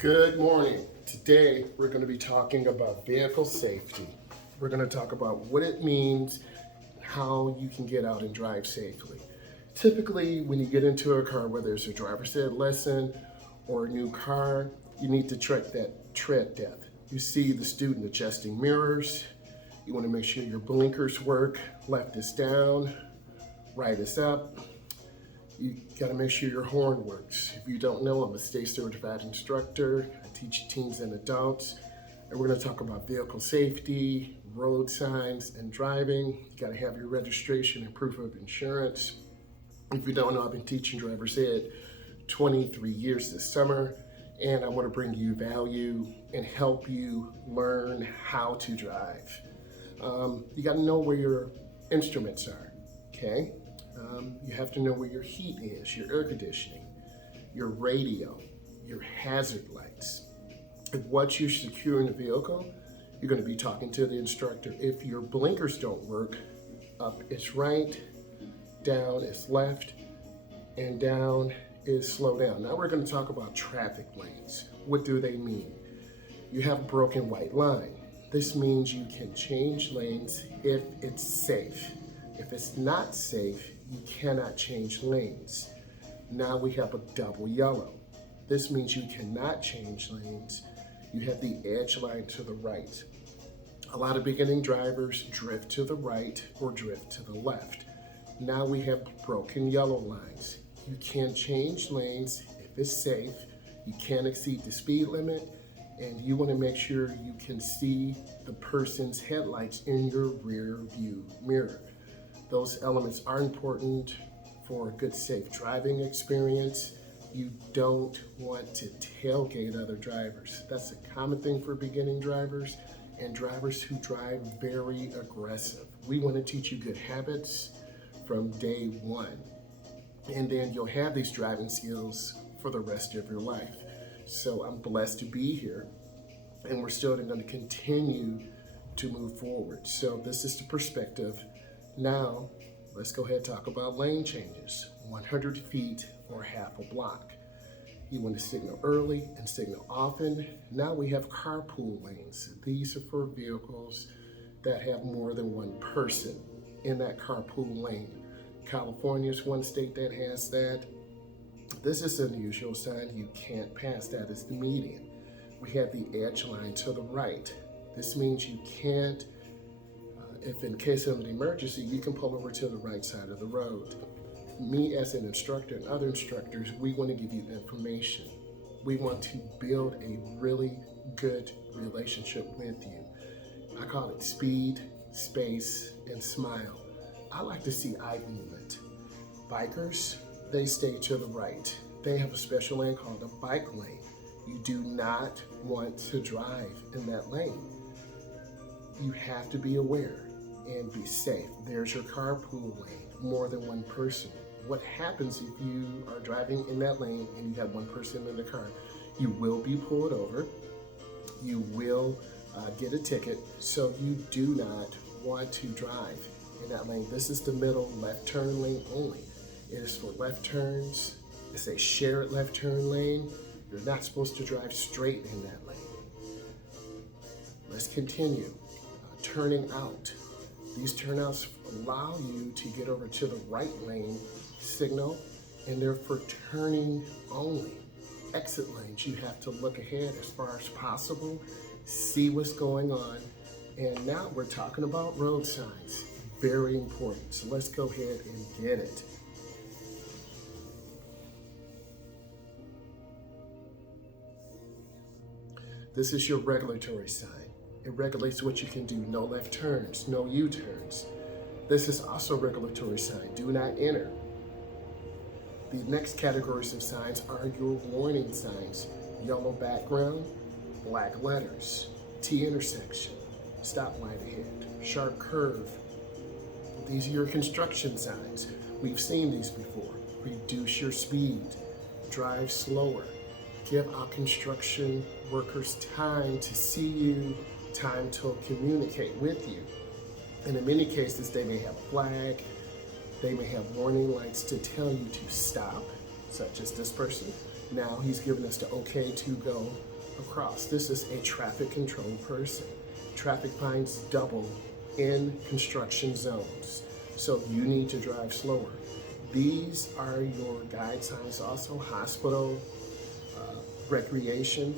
Good morning. Today we're going to be talking about vehicle safety. We're going to talk about what it means, how you can get out and drive safely. Typically, when you get into a car, whether it's a driver's ed lesson or a new car, you need to check that tread depth. You see the student adjusting mirrors. You want to make sure your blinkers work. Left is down, right is up. You got to make sure your horn works. If you don't know, I'm a state certified instructor. I teach teens and adults. And we're going to talk about vehicle safety, road signs, and driving. You got to have your registration and proof of insurance. If you don't know, I've been teaching driver's ed 23 years this summer, and I want to bring you value and help you learn how to drive. You got to know where your instruments are, okay? You have to know where your heat is, your air conditioning, your radio, your hazard lights. If once you're secure in the vehicle, you're going to be talking to the instructor. If your blinkers don't work, up is right, down is left, and down is slow down. Now we're going to talk about traffic lanes. What do they mean? You have a broken white line. This means you can change lanes if it's safe. If it's not safe, you cannot change lanes. Now we have a double yellow. This means you cannot change lanes. You have the edge line to the right. A lot of beginning drivers drift to the right or drift to the left. Now we have broken yellow lines. You can change lanes if it's safe. You can't exceed the speed limit, and you want to make sure you can see the person's headlights in your rear view mirror. Those elements are important for a good, safe driving experience. You don't want to tailgate other drivers. That's a common thing for beginning drivers and drivers who drive very aggressive. We want to teach you good habits from day one, and then you'll have these driving skills for the rest of your life. So I'm blessed to be here, and we're still going to continue to move forward. So this is the perspective. Now, let's go ahead and talk about lane changes. 100 feet or half a block. You want to signal early and signal often. Now we have carpool lanes. These are for vehicles that have more than one person in that carpool lane. California is one state that has that. This is an unusual sign. You can't pass that as the median. We have the edge line to the right. This means you can't if in case of an emergency, you can pull over to the right side of the road. Me as an instructor and other instructors, we want to give you information. We want to build a really good relationship with you. I call it speed, space, and smile. I like to see eye movement. Bikers, they stay to the right. They have a special lane called a bike lane. You do not want to drive in that lane. You have to be aware and be safe. There's your carpool lane, more than one person. What happens if you are driving in that lane and you have one person in the car? You will be pulled over. You will get a ticket. So you do not want to drive in that lane. This is the middle left turn lane only. It is for left turns. It's a shared left turn lane. You're not supposed to drive straight in that lane. Let's continue. Turning out. These turnouts allow you to get over to the right lane signal, and they're for turning only. Exit lanes, you have to look ahead as far as possible, see what's going on, and now we're talking about road signs. Very important. So let's go ahead and get it. This is your regulatory sign. It regulates what you can do. No left turns, no U-turns. This is also a regulatory sign. Do not enter. The next categories of signs are your warning signs. Yellow background, black letters, T intersection, stoplight ahead, sharp curve. These are your construction signs. We've seen these before. Reduce your speed, drive slower, give our construction workers time to see you, time to communicate with you. And in many cases, they may have a flag, they may have warning lights to tell you to stop, such as this person. Now he's given us the okay to go across. This is a traffic control person. Traffic fines double in construction zones, so you need to drive slower. These are your guide signs, also hospital, recreation.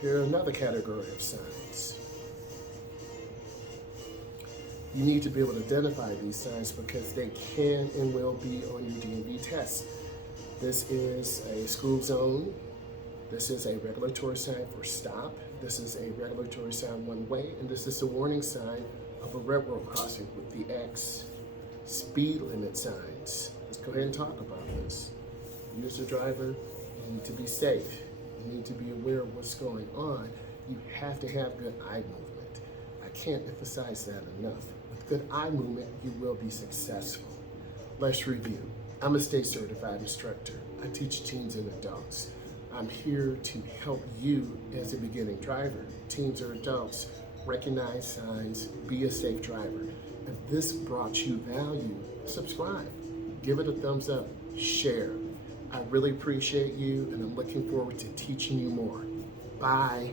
Here are another category of signs. You need to be able to identify these signs because they can and will be on your DMV test. This is a school zone. This is a regulatory sign for stop. This is a regulatory sign one way, and this is a warning sign of a railroad crossing with the X. Speed limit signs. Let's go ahead and talk about this. You as a driver, you need to be safe. You need to be aware of what's going on. You have to have good eye movement. I can't emphasize that enough. With good eye movement, you will be successful. Let's review. I'm a state certified instructor. I teach teens and adults. I'm here to help you as a beginning driver, teens or adults, recognize signs, be a safe driver. If this brought you value, subscribe, give it a thumbs up, share. I really appreciate you, and I'm looking forward to teaching you more. Bye.